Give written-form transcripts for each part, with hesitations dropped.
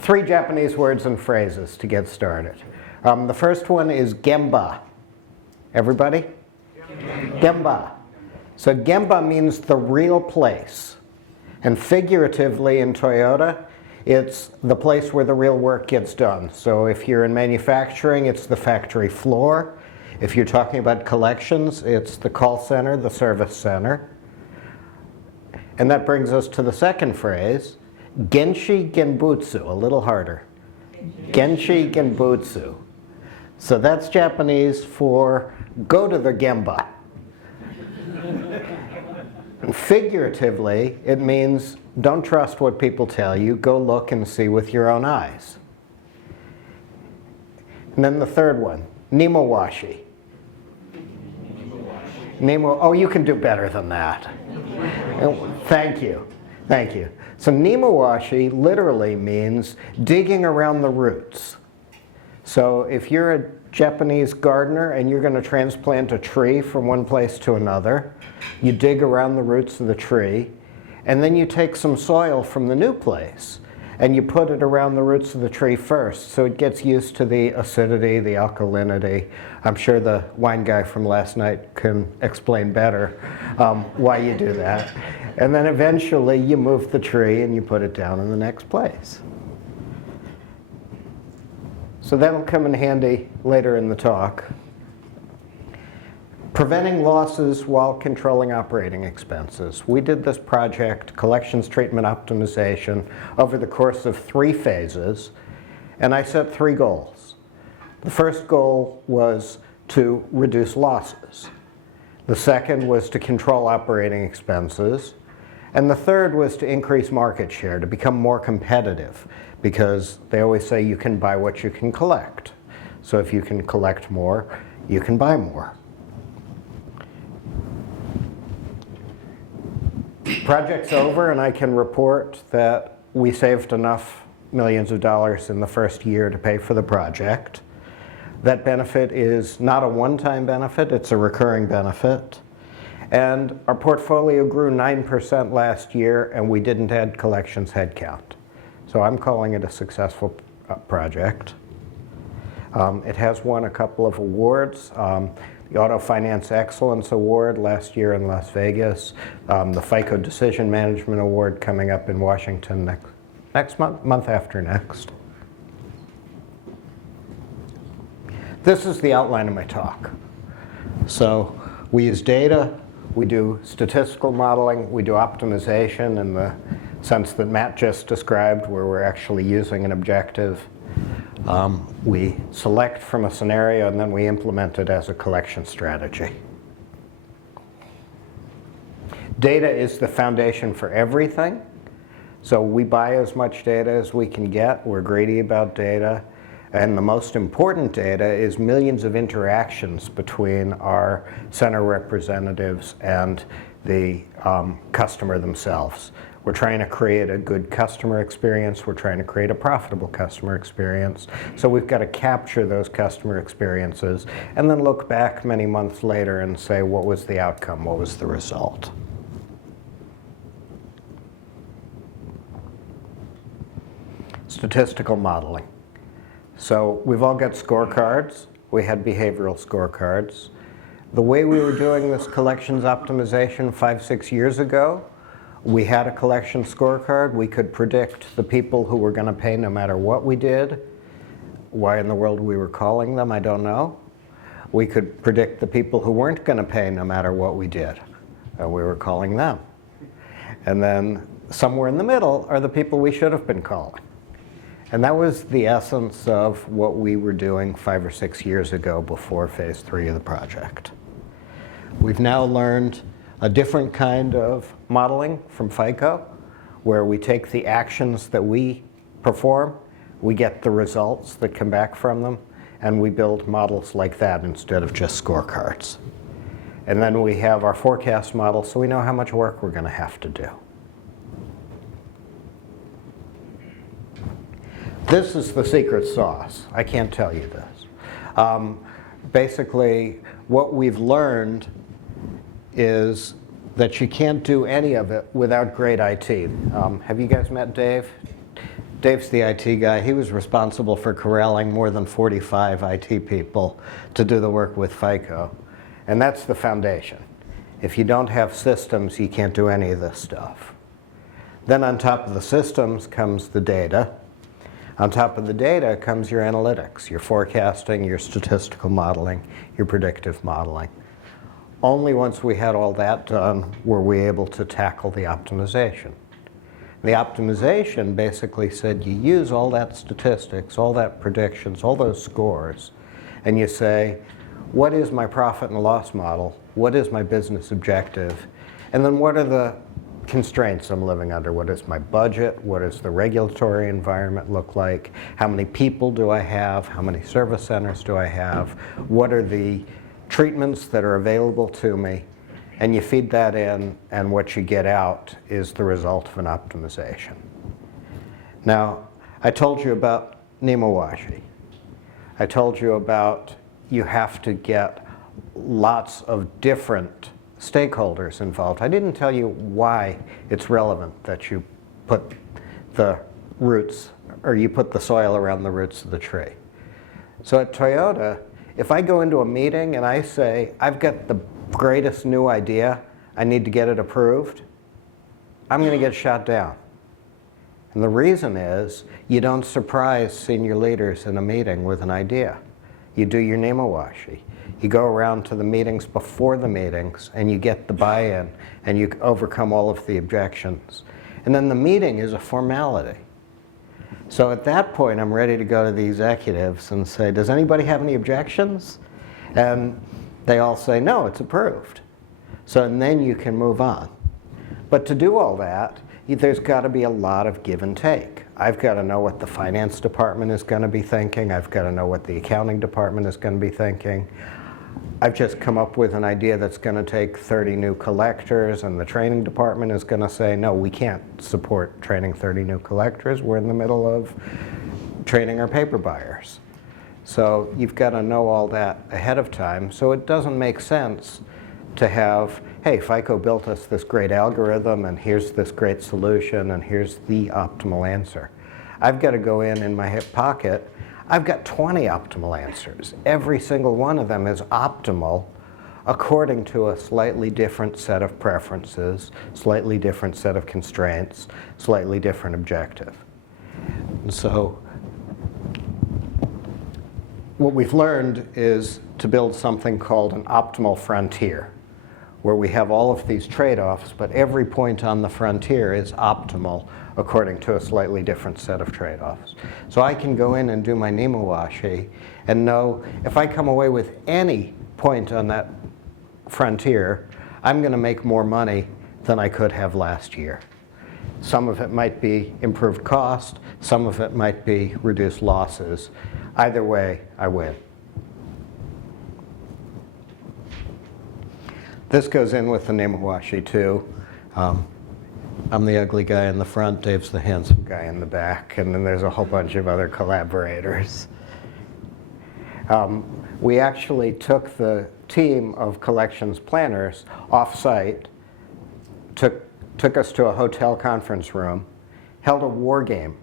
3 Japanese words and phrases to get started. The first one is gemba. Everybody? Gemba. So gemba means the real place. And figuratively in Toyota, it's the place where the real work gets done. So if you're in manufacturing, it's the factory floor. If you're talking about collections, it's the call center, the service center. And that brings us to the second phrase, genshi genbutsu, a little harder. Genshi genbutsu. So that's Japanese for go to the gemba. And figuratively, it means don't trust what people tell you, go look and see with your own eyes. And then the third one, mawashi. Oh, you can do better than that. Thank you. Thank you. So mawashi literally means digging around the roots. So if you're a Japanese gardener and you're going to transplant a tree from one place to another, you dig around the roots of the tree, and then you take some soil from the new place and you put it around the roots of the tree first so it gets used to the acidity, the alkalinity. I'm sure the wine guy from last night can explain better why you do that. And then eventually you move the tree and you put it down in the next place. So that'll come in handy later in the talk. Preventing losses while controlling operating expenses. We did this project, collections treatment optimization, over the course of 3 phases, and I set 3 goals. The first goal was to reduce losses. The second was to control operating expenses. And the third was to increase market share, to become more competitive, because they always say you can buy what you can collect. So if you can collect more, you can buy more. Project's over, and I can report that we saved enough millions of dollars in the first year to pay for the project. That benefit is not a one-time benefit, it's a recurring benefit. And our portfolio grew 9% last year, and we didn't add collections headcount. So I'm calling it a successful project. It has won a couple of awards. The Auto Finance Excellence Award last year in Las Vegas, the FICO Decision Management Award coming up in Washington next month after next. This is the outline of my talk. So we use data, we do statistical modeling, we do optimization in the sense that Matt just described, where we're actually using an objective. We select from a scenario and then we implement it as a collection strategy. Data is the foundation for everything. So we buy as much data as we can get. We're greedy about data. And the most important data is millions of interactions between our center representatives and the customer themselves. We're trying to create a good customer experience. We're trying to create a profitable customer experience. So we've got to capture those customer experiences and then look back many months later and say, what was the outcome? What was the result? Statistical modeling. So we've all got scorecards. We had behavioral scorecards. The way we were doing this collections optimization 5-6 years ago, we had a collection scorecard. We could predict the people who were going to pay no matter what we did. Why in the world we were calling them, I don't know. We could predict the people who weren't going to pay no matter what we did. And we were calling them. And then somewhere in the middle are the people we should have been calling. And that was the essence of what we were doing 5 or 6 years ago before phase 3 of the project. We've now learned a different kind of modeling from FICO, where we take the actions that we perform, we get the results that come back from them, and we build models like that instead of just scorecards. And then we have our forecast model, so we know how much work we're going to have to do. This is the secret sauce. I can't tell you this. Basically, what we've learned is that you can't do any of it without great IT. Have you guys met Dave? Dave's the IT guy. He was responsible for corralling more than 45 IT people to do the work with FICO. And that's the foundation. If you don't have systems, you can't do any of this stuff. Then on top of the systems comes the data. On top of the data comes your analytics, your forecasting, your statistical modeling, your predictive modeling. Only once we had all that done were we able to tackle the optimization. The optimization basically said you use all that statistics, all that predictions, all those scores, and you say, what is my profit and loss model? What is my business objective? And then what are the constraints I'm living under? What is my budget? What does the regulatory environment look like? How many people do I have? How many service centers do I have? What are the treatments that are available to me? And you feed that in, and what you get out is the result of an optimization. Now, I told you about mawashi. I told you about you have to get lots of different stakeholders involved. I didn't tell you why it's relevant that you put the roots, or you put the soil around the roots of the tree. So at Toyota, if I go into a meeting and I say, I've got the greatest new idea, I need to get it approved, I'm going to get shot down. And the reason is, you don't surprise senior leaders in a meeting with an idea. You do your mawashi. You go around to the meetings before the meetings, and you get the buy-in, and you overcome all of the objections. And then the meeting is a formality. So at that point, I'm ready to go to the executives and say, does anybody have any objections? And they all say, no, it's approved. So and then you can move on. But to do all that, there's got to be a lot of give and take. I've got to know what the finance department is going to be thinking. I've got to know what the accounting department is going to be thinking. I've just come up with an idea that's going to take 30 new collectors, and the training department is going to say, no, we can't support training 30 new collectors. We're in the middle of training our paper buyers. So you've got to know all that ahead of time. So it doesn't make sense to have, hey, FICO built us this great algorithm, and here's this great solution, and here's the optimal answer. I've got to go in my hip pocket. I've got 20 optimal answers. Every single one of them is optimal according to a slightly different set of preferences, slightly different set of constraints, slightly different objective. And so what we've learned is to build something called an optimal frontier, where we have all of these trade-offs, but every point on the frontier is optimal according to a slightly different set of trade-offs. So I can go in and do my mawashi and know if I come away with any point on that frontier, I'm going to make more money than I could have last year. Some of it might be improved cost, some of it might be reduced losses. Either way, I win. This goes in with the mawashi too. I'm the ugly guy in the front, Dave's the handsome guy in the back, and then there's a whole bunch of other collaborators. We actually took the team of collections planners off-site, took us to a hotel conference room, held a war game.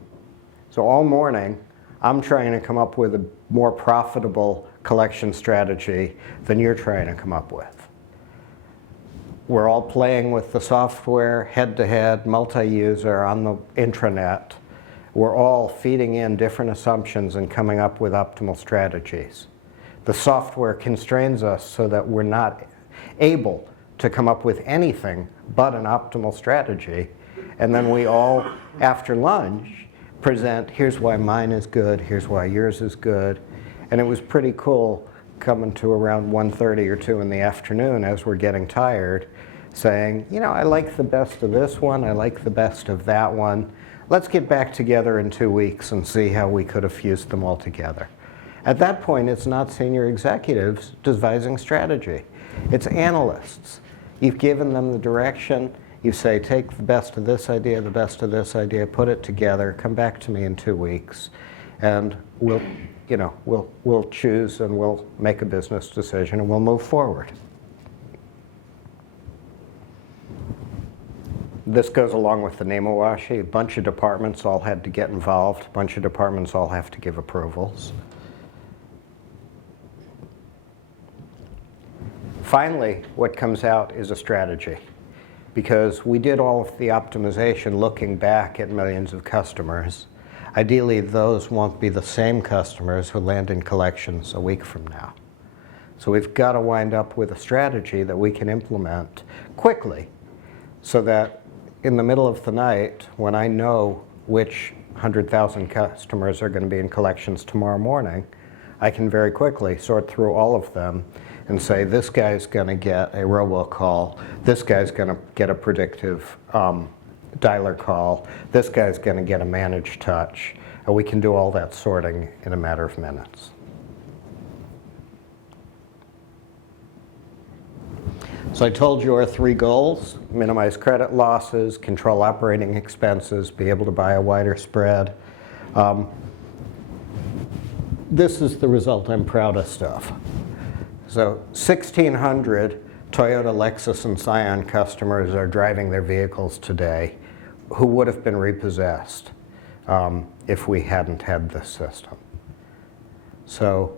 So all morning, I'm trying to come up with a more profitable collection strategy than you're trying to come up with. We're all playing with the software, head-to-head, multi-user, on the intranet. We're all feeding in different assumptions and coming up with optimal strategies. The software constrains us so that we're not able to come up with anything but an optimal strategy. And then we all, after lunch, present, here's why mine is good, here's why yours is good. And it was pretty cool coming to around 1:30 or 2 in the afternoon as we're getting tired, saying, you know, I like the best of this one, I like the best of that one. Let's get back together in 2 weeks and see how we could have fused them all together. At that point, it's not senior executives devising strategy. It's analysts. You've given them the direction. You say, take the best of this idea, the best of this idea, put it together, come back to me in 2 weeks, and we'll choose and we'll make a business decision and we'll move forward. This goes along with the mawashi. A bunch of departments all had to get involved. A bunch of departments all have to give approvals. Finally, what comes out is a strategy. Because we did all of the optimization looking back at millions of customers. Ideally, those won't be the same customers who land in collections a week from now. So we've got to wind up with a strategy that we can implement quickly so that in the middle of the night, when I know which 100,000 customers are going to be in collections tomorrow morning, I can very quickly sort through all of them and say, this guy's going to get a robocall, this guy's going to get a predictive dialer call, this guy's going to get a managed touch, and we can do all that sorting in a matter of minutes. So I told you our 3 goals: minimize credit losses, control operating expenses, be able to buy a wider spread. This is the result I'm proudest of. So 1,600 Toyota, Lexus, and Scion customers are driving their vehicles today who would have been repossessed if we hadn't had this system. So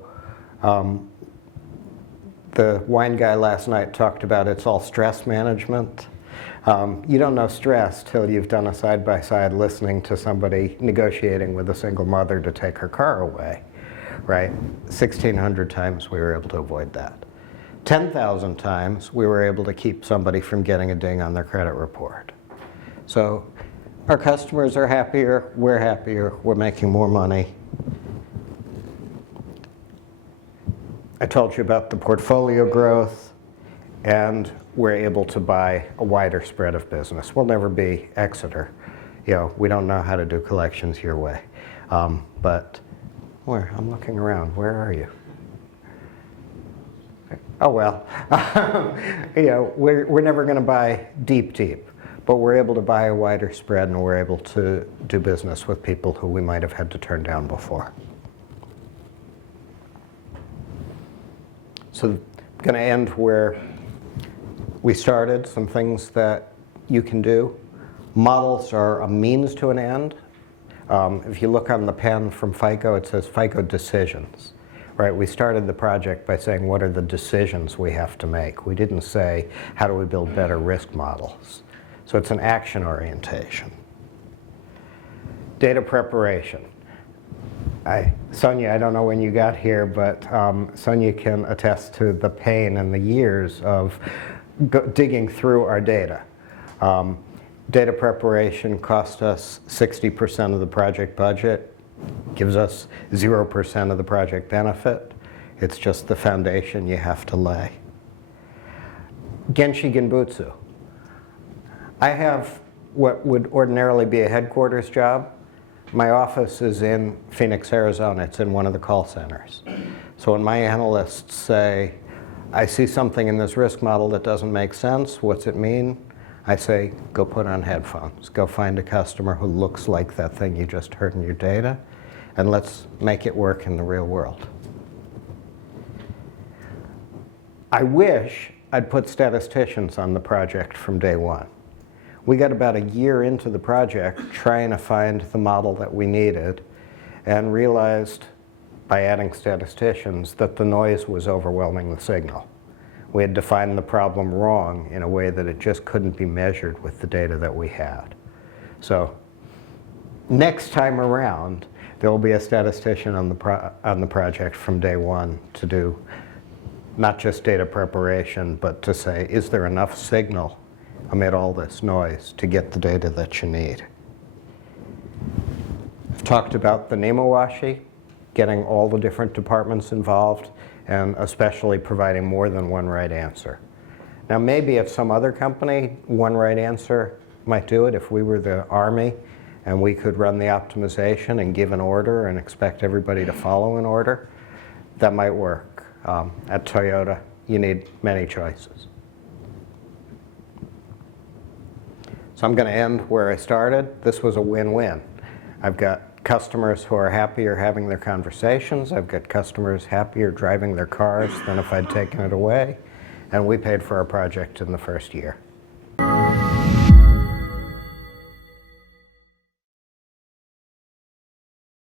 the wine guy last night talked about it's all stress management. You don't know stress till you've done a side-by-side listening to somebody negotiating with a single mother to take her car away, right? 1,600 times we were able to avoid that. 10,000 times we were able to keep somebody from getting a ding on their credit report. So our customers are happier, we're making more money. I told you about the portfolio growth, and we're able to buy a wider spread of business. We'll never be Exeter. You know, we don't know how to do collections your way. But where? I'm looking around. Where are you? Oh, well. You know, we're never going to buy deep, but we're able to buy a wider spread, and we're able to do business with people who we might have had to turn down before. So I'm going to end where we started, some things that you can do. Models are a means to an end. If you look on the pen from FICO, it says FICO decisions. Right? We started the project by saying, what are the decisions we have to make? We didn't say, how do we build better risk models? So it's an action orientation. Data preparation. Sonia, I don't know when you got here, but Sonia can attest to the pain and the years of digging through our data. Data preparation cost us 60% of the project budget, gives us 0% of the project benefit. It's just the foundation you have to lay. Genshi Genbutsu. I have what would ordinarily be a headquarters job. My office is in Phoenix, Arizona. It's in one of the call centers. So when my analysts say, I see something in this risk model that doesn't make sense, what's it mean? I say, go put on headphones. Go find a customer who looks like that thing you just heard in your data, and let's make it work in the real world. I wish I'd put statisticians on the project from day one. We got about a year into the project trying to find the model that we needed, and realized by adding statisticians that the noise was overwhelming the signal. We had defined the problem wrong in a way that it just couldn't be measured with the data that we had. So next time around, there will be a statistician on the project from day one to do not just data preparation, but to say, is there enough signal amid all this noise to get the data that you need? I've talked about the mawashi, getting all the different departments involved, and especially providing more than one right answer. Now maybe at some other company, one right answer might do it. If we were the Army and we could run the optimization and give an order and expect everybody to follow an order, that might work. At Toyota, you need many choices. So I'm going to end where I started. This was a win-win. I've got customers who are happier having their conversations. I've got customers happier driving their cars than if I'd taken it away. And we paid for our project in the first year.